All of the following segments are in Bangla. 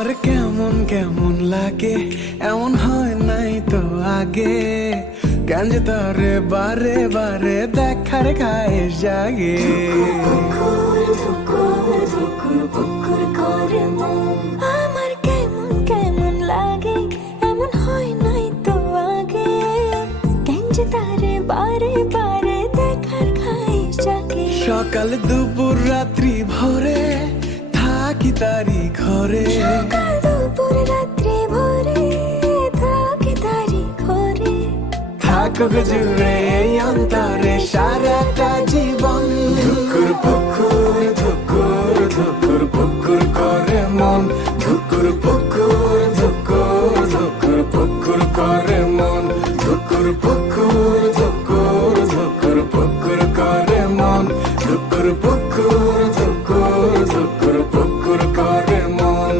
আমার কেমন কেমন লাগে, এমন হয় নাই তো আগে। কেন যে তারে বারে বারে দেখার খায় জাগে। আমার কেমন কেমন লাগে, এমন হয় নাই তো আগে। কেন যে তারে বারে বারে দেখার খায় জাগে। সকাল দুপুর রাত্রি ভরে থাকি তারি ঘরে। সকাল দুপুর রাত্রি ভরে থাকি তারি ঘরে। থাকুক জুড়ে এই অন্তরে সারাটা জীবন। ধুকুর পুকুর ধুকুর ধুকুর পুকুর করে মন। ধুকুর পুকুর ধুকুর ধুকুর পুকুর করে মন। ধুকুর পুকুর ধুকুর ধুকুর পুকুর করে মন। ধুকুর পুকুর ধুকুর ধুকুর পুকুর করে মন।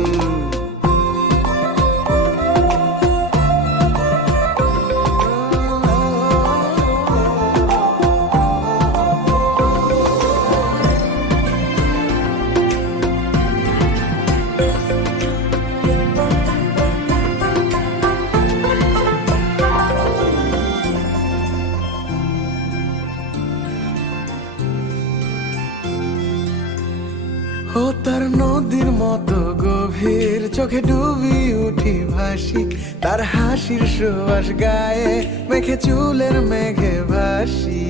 ও তার নদীর মতো গভীর, চোখে ডুবি উঠি ভাসি। তার হাসির সুবাস গায়ে মেখে চুলের মেঘে ভাসি।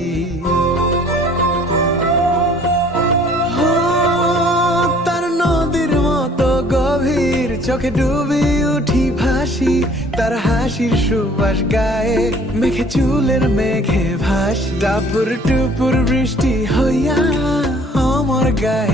ও তার নদীর মতো গভীর, চোখে ডুবি উঠি ভাসি। তার হাসির সুবাস গায়ে মেখে চুলের মেঘে ভাসি। টাপুর টুপুর বৃষ্টি হইয়া আমার গায়ে